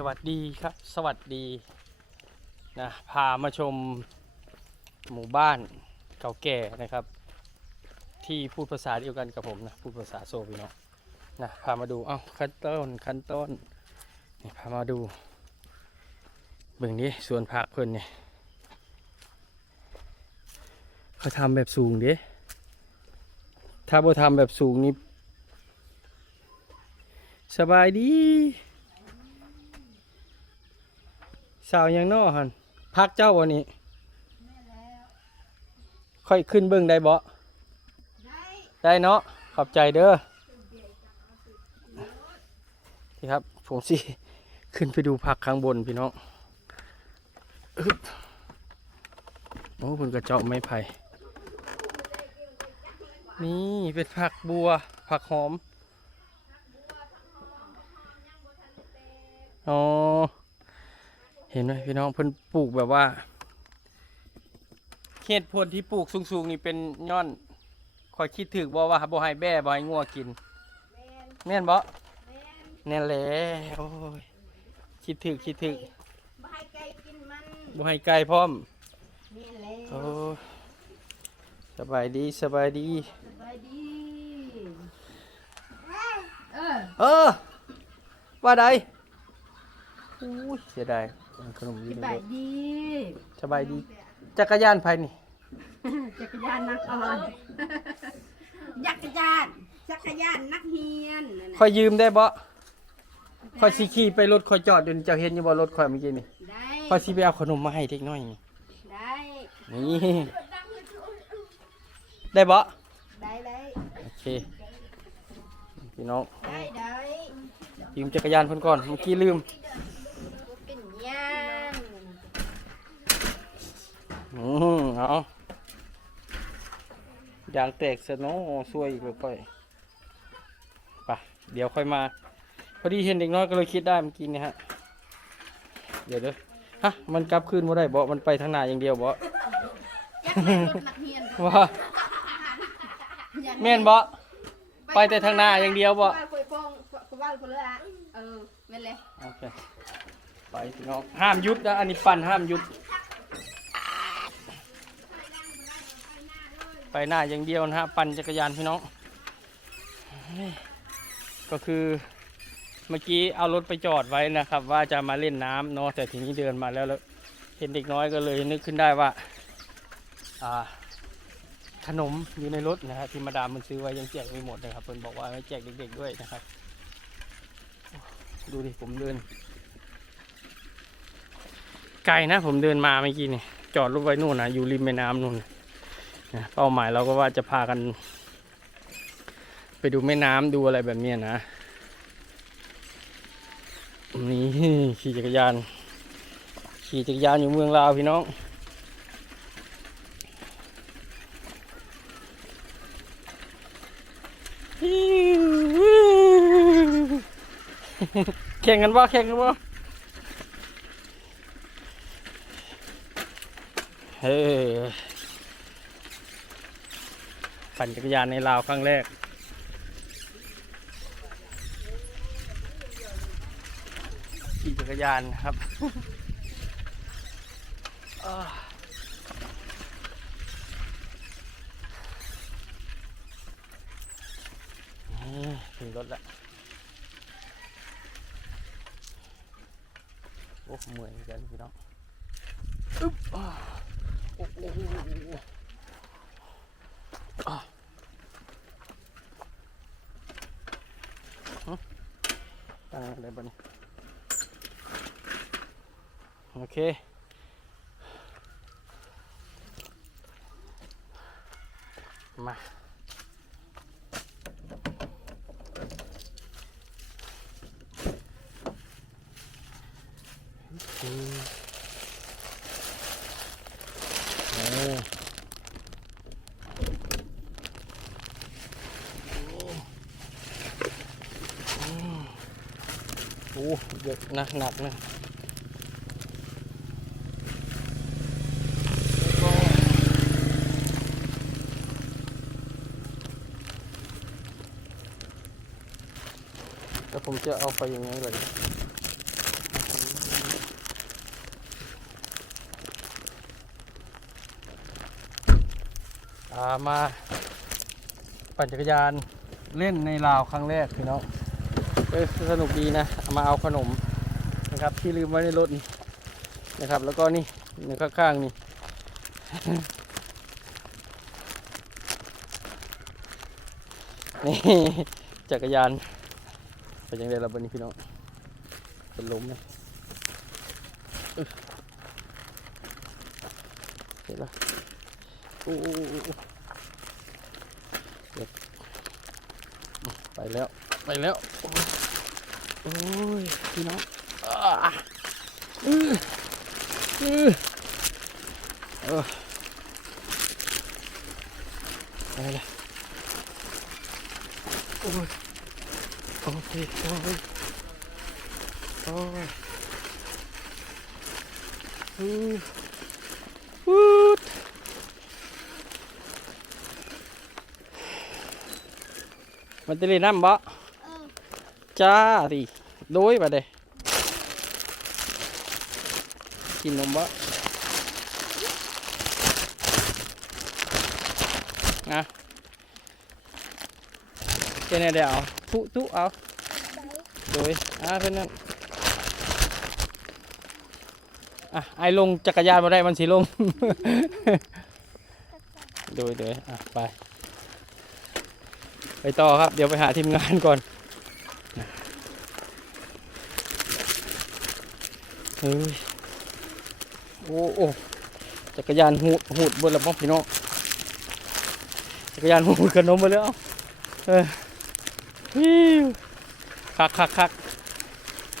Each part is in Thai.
สวัสดีครับ สวัสดีนะพามาชมหมู่บ้านเก่าแก่นะครับ ที่พูดภาษาเดียวกันกับผมนะพูดภาษาโซวีเนาะนะพามาดูเอ้าขั้นต้นขั้นต้นนี่พามาดูเบิ่งนี้สวนผักเพิ่นเนี่ยเขาทำแบบสูงเด้ถ้าบ่ทำแบบสูงนี่สบายดี สาวยังนอหันพักเจ้าวันนี้ค่อยขึ้นเบิ้งได้บ่ได้เนาะขอบใจเด้อที่ครับผมสิขึ้นไปดูผักข้างบนพี่น้องโอ้เพิ่นกระเจาะไม้ไผ่นี่เป็นผักบัว ผักหอม นไหมพี่น้องเพิ่นปลูกแบบว่าเหตุผลที่ปลูกสูงๆนี่เป็นย้อนคอยคิดถึกบ่ว่าบ่ให้แบ่บ่ให้งัวกินแม่นบ่แน่นแหละโอ้ยคิดถึกคิดถึกบ่ให้ไก่กินมันบ่ให้ไก่พร้อมนี่แหละโอ้ยสบายดีสบายดีสบายดีเออเออว่าใดอุ้ยเสียดาย ขนมสยืนบายดี สบายดี จักรยานไผนี่ จักรยานนักอ่อนจักรยานจักรยานนักเรียนนั่นค่อน่ะยยืมได้บ่ค่อยสิขี่ไปรถค่อยจอดอยู่นี่เจ้าเห็นอยู่บ่รถค่อยเมื่อกี้นี่ได้ค่อยสิไปเอาขนมมาให้เด็กน้อยนี่ ได้นี่ ได้บ่ได้ได้โอเค พี่น้องได้ได้ยืมจักรยานเพิ่นก่อน เมื่อกี้ลืม เป็นยาน อืมเอายางแตกซะเนาะซวยอีกแล้วค่อยไปเดี๋ยวค่อยมา พอดีเห็นเด็กน้อยก็เลยคิดได้เมื่อกี้นี่ฮะ เดี๋ยวเด้อฮะ มันกลับคืนบ่ได้บ่มันไปทางหน้าอย่างเดียวบ่จักรยานรถนักเรียนว่าแม่นบ่ไปแต่ทางหน้าอย่างเดียวบ่ว่าคุยพงคุยว่าคนละเออแม่นเลยโอเคไปพี่น้องห้ามหยุดนะอันนี้ปั่นห้ามหยุด ไปหน้าอย่างเดียวนะฮะปั่นจักรยานพี่น้องก็คือเมื่อกี้เอารถไปจอดไว้นะครับ ว่าจะมาเล่นน้ำเนาะแต่ทีนี้เดินมาแล้วแล้วเห็นเด็กน้อยก็เลยนึกขึ้นได้ว่าอ่าขนมอยู่ในรถนะครับที่มาดามมันซื้อไว้ยังแจกไม่หมดนะครับเพิ่นบอกว่าให้แจกเด็กๆด้วยนะครับ ดูดิผมเดิน ไกลนะผมเดินมาเมื่อกี้นี่จอดรถไว้นู่นนะอยู่ริมแม่น้ำนู่นนะ เป้าหมายเราก็ว่าจะพากัน ไปดูแม่น้ำดูอะไรแบบนี้นะ นี่ขี่จักรยาน ขี่จักรยานอยู่เมืองลาวพี่น้องแข่งกันว่าแข่งกันว่าเฮ้ ปั่นจักรยานในลาวครั้งแรก ขี่จักรยานครับถึงรถแล้วโอ้เหมือนกันพี่น้องอึ๊บอ่าโอ้โหอ่าฮะตั้งอะไรบ้านี้โอ เค มาโอ้โอ้เยอะหนักหนักนะ จะเอาไปยังไงเลยะมาปั่นจักรยานเล่นในลาวครั้งแรกพี่น้องสนุกดีนะามาเอาขนมนะครับ ที่ลืมไว้ในรถนะครับ แล้วก็นี่นข้างๆนี่นี่จักรยาน เป็นยังไงล่ะบันนี้พี่น้องเป็นลมไหมอึ๊ะเห็นปะโอ้โอ้โอ้โอ้เดี๋ยวไปแล้วไปแล้วโอ้ยพี่น้องอ่าอืออือเออไปเลยโอ้ย โอเคโอ้ยโอ้ยอือวูดมันจะเล่นน้ำบ่จ้าดิโดยมาเด้กินนมบ่นะเอาโดยอ่าเพื่อนนั่นอะไอลงจักรยานมาได้มันสีลง โดยโดยอะไป ไปต่อครับ เดี๋ยวไปหาทีมงานก่อนเฮ้ยโอ้โอ้จักรยานหูดหูดบนระบบพี่น้องจักรยานหูดขนมมาแล้วเออฮิว คักคักคัก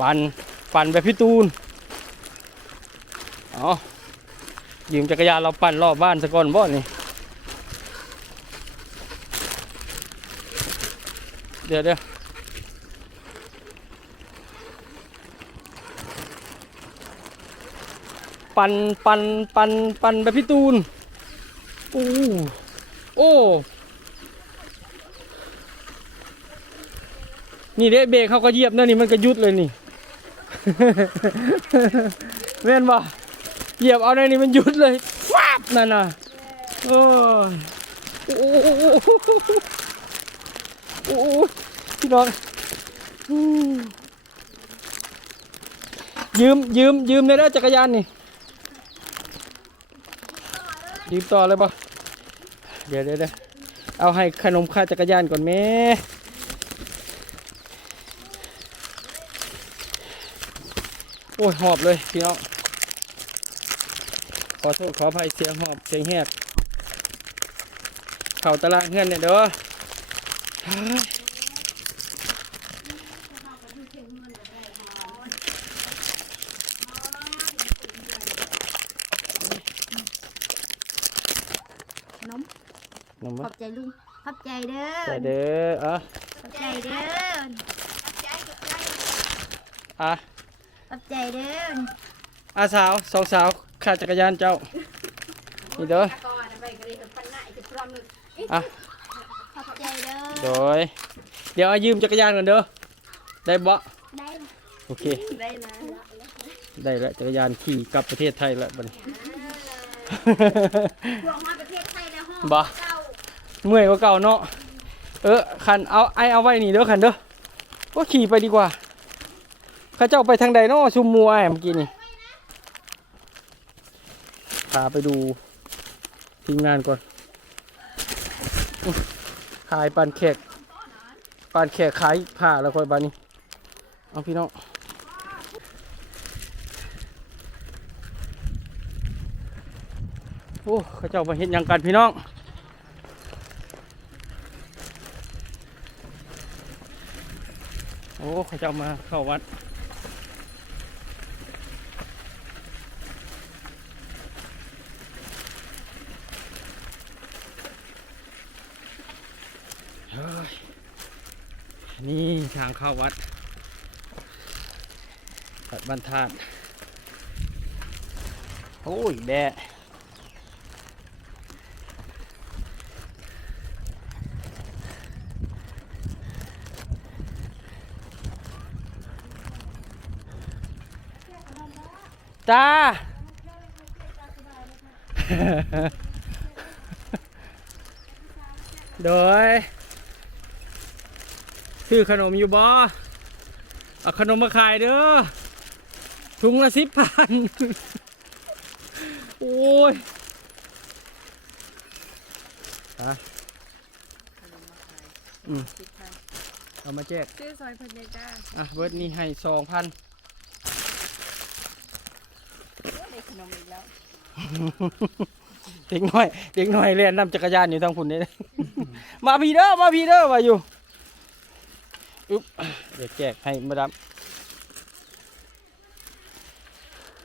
ปั่นปั่นแบบพี่ตูนอ๋อยืมจักรยานเราปั่นรอบบ้านสะก่อนบ่นี่เดี๋ยวเดี๋ยวปั่นปั่นปั่นปั่นแบบพี่ตูนโอ้โอ้ นี่เด้เบรกเขาก็เหยียบนั่นนี่มันก็ยุดเลยนี่เม่นบ่เหยียบเอาในนี่มันยุดเลยฟาบนั่นน่ะโอ้ยโอ้โหพี่น้องยืมยืมยืมในรถจักรยานนี่ยืมต่อเลยปะเดี๋ยวเดี๋ยวเอาให้ขนมค่าจักรยานก่อนแม่ อ้ยหอบเลยพี่น้องขอโทษขออภัยเสียงหอบเสียงแหบเข่าตารางเงื่อนเนี่ยเด้อเฮ้ยนมนมขมะอบใจลุงขอบใจเด้อใจเด้ออะขอบใจเด้ออะ ขอบใจเด้ออาสาวสองสาวข้าจักรยานเจ้านี่เด้อก่อนไปกระดิ่งปันหน้าอีกพร้อมนึกอะขอบใจเด้อโดยเดี๋ยวเอายืมจักรยานก่อนเด้อได้บ่ได้โอเคได้นะได้แล้วจักรยานขี่กลับประเทศไทยแล้วบัดนี้พวกมาประเทศไทยแล้วห้องบ่เจ้าเมื่อยกว่าเก่าเนาะเออคันเอาไอเอาไว้นี่เด้อคันเด้อก็ขี่ไปดีกว่าเข้าเจ้าไปทางใดเนาะชุมมัวไอ้เมื่อกี้นี่พาไปดูทีมงานก่อนขายปันแขกปันแขกขายผ้าแล้วค่อยบานนี้เอาพี่น้องโอ้เขาเจ้ามาเห็นยังกันพี่น้องโอ้เขาเจะเอามาเข้าวัด นี่ทางเข้าวัด วัดบรรทัดโอ้ยแดดจ้าโดย ซื้อขนมอยู่บ่เอาขนมมาขายเด้อถุงละสิบพันโอ้ยฮะอืมเอามาแจกชื่อซอยพันเดจ้าอะเบิร์ดนี่ให้สองพันได้ขนมอีกแล้วเด็กน้อยเด็กน้อยเล่นนำจักรยานอยู่ทางพุ่นนี่มาพีเด้อมาพีเด้อมาอยู่ อึ๊บเดี๋ยวแจกให้มาดาม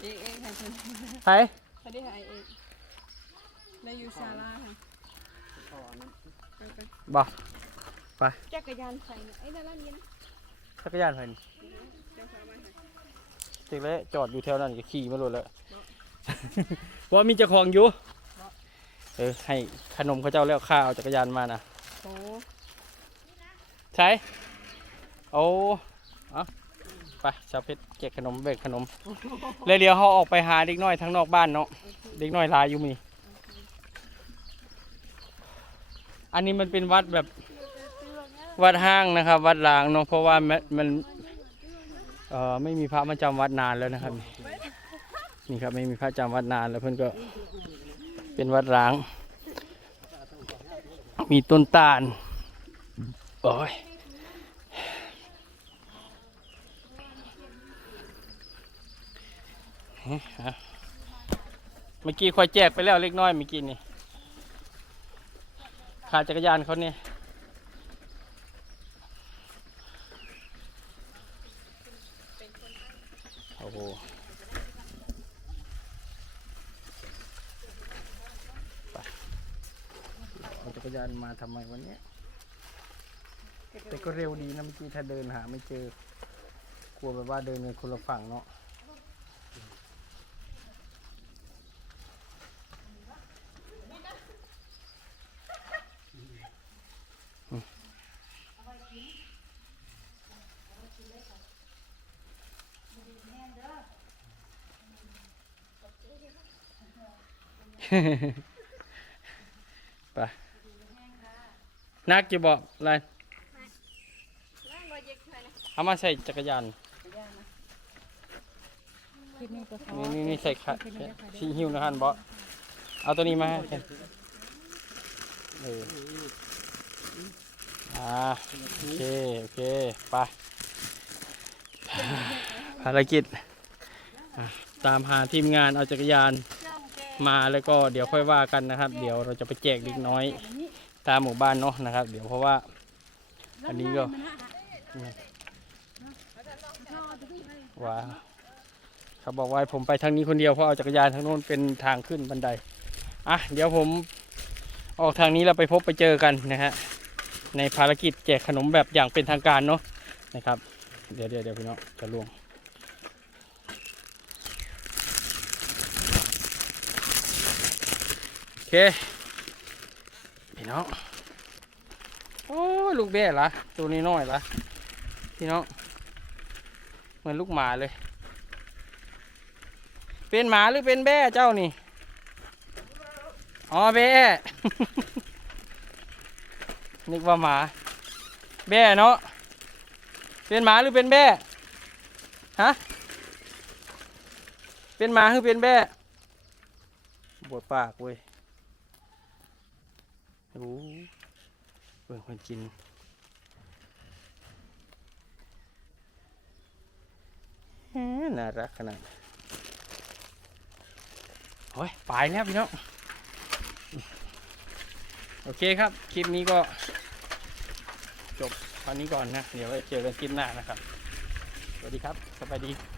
เองเองค่ะคุณไปเขาได้หายเองได้อยู่ซาร่าค่ะไปไปบ่จักรยานใส่เนี่ยไอ้ด้านล่างนี้นะจักรยานเพิ่นเดี๋ยวพามาให้เด็กเลยจอดอยู่แถวนั้นก็ขี่มาโลดแล้วเพราะว่ามีเจ้าของอยู่เออให้ขนมเขาเจ้าแล้วข้าเอาจักรยานมานะโอ้ใช่ โอ้เอาไปชาวเพชรแจกขนมเบกขนมแล้วเดี๋ยวเขาออกไปหาเด็กน้อยทั้งนอกบ้านเนาะเด็กน้อยลายอยู่มี อันนี้มันเป็นวัดแบบวัดห้างนะครับ วัดล้างเนาะเพราะว่ามันมันเอ่อไม่มีพระมาจำวัดนานแล้วนะครับ นี่ครับไม่มีพระจำวัดนานแล้วเพื่อนก็เป็นวัดร้าง มีต้นตาลโอ้ย เมื่อกี้คอยแจกไปแล้วเล็กน้อยเมื่อกี้นี่ขาจักรยานเขาเนี่ยโอ้โหเอาจักรยานมาทำไมวันนี้แต่ก็เร็วดีนะเมื่อกี้ถ้าเดินหาไม่เจอกลัวแบบว่าเดินกันคนละฝั่งเนาะ ไปนักจะบอกอะไรล่างรอยเย็กใช่นะเอามาใส่จักรยานคลิปนี้ก็ขอนี่นี่นี่ใส่ขาสีหิ้วนะฮันบอเอาตัวนี้มาให้กันเอออ่าโอเคโอเคไปภารกิจอะตามหาทีมงานเอาจักรยาน มาแล้วก็เดี๋ยวค่อยว่ากันนะครับ เดี๋ยวเราจะไปแจกเด็กน้อย ตามหมู่บ้านเนาะนะครับ เดี๋ยวเพราะว่าอันนี้ก็ว้าเขาบอกว่าผมไปทางนี้คนเดียวเพราะเอาจักรยานทางโน้นเป็นทางขึ้นบันไดอะเดี๋ยวผมออกทางนี้เราไปพบไปเจอกันนะฮะในภารกิจแจกขนมแบบอย่างเป็นทางการเนาะนะครับ เดี๋ยวเดี๋ยวเดี๋ยวพี่น้องจะล่วง โอ เคพี่น้องโอ้ลูกแบ่ละตัวนี้น้อยละพี่น้องเหมือนลูกหมาเลย เป็นหมาหรือเป็นแบ่เจ้านี่อ๋อแบ่นึกว่าหมา แบ่เนาะเป็นหมาหรือเป็นแบ่ฮะเป็นหมาหรือเป็นแบ่บวดปากเว้ย โอ้เบิ่งคนกินแหน่ารักขนาดโอ้ยไปแล้วพี่น้อง โอเคครับ คลิปนี้ก็ จบตอนนี้ก่อนนะ เดี๋ยวไว้เจอกันคลิปหน้านะครับ สวัสดีครับ สบายดี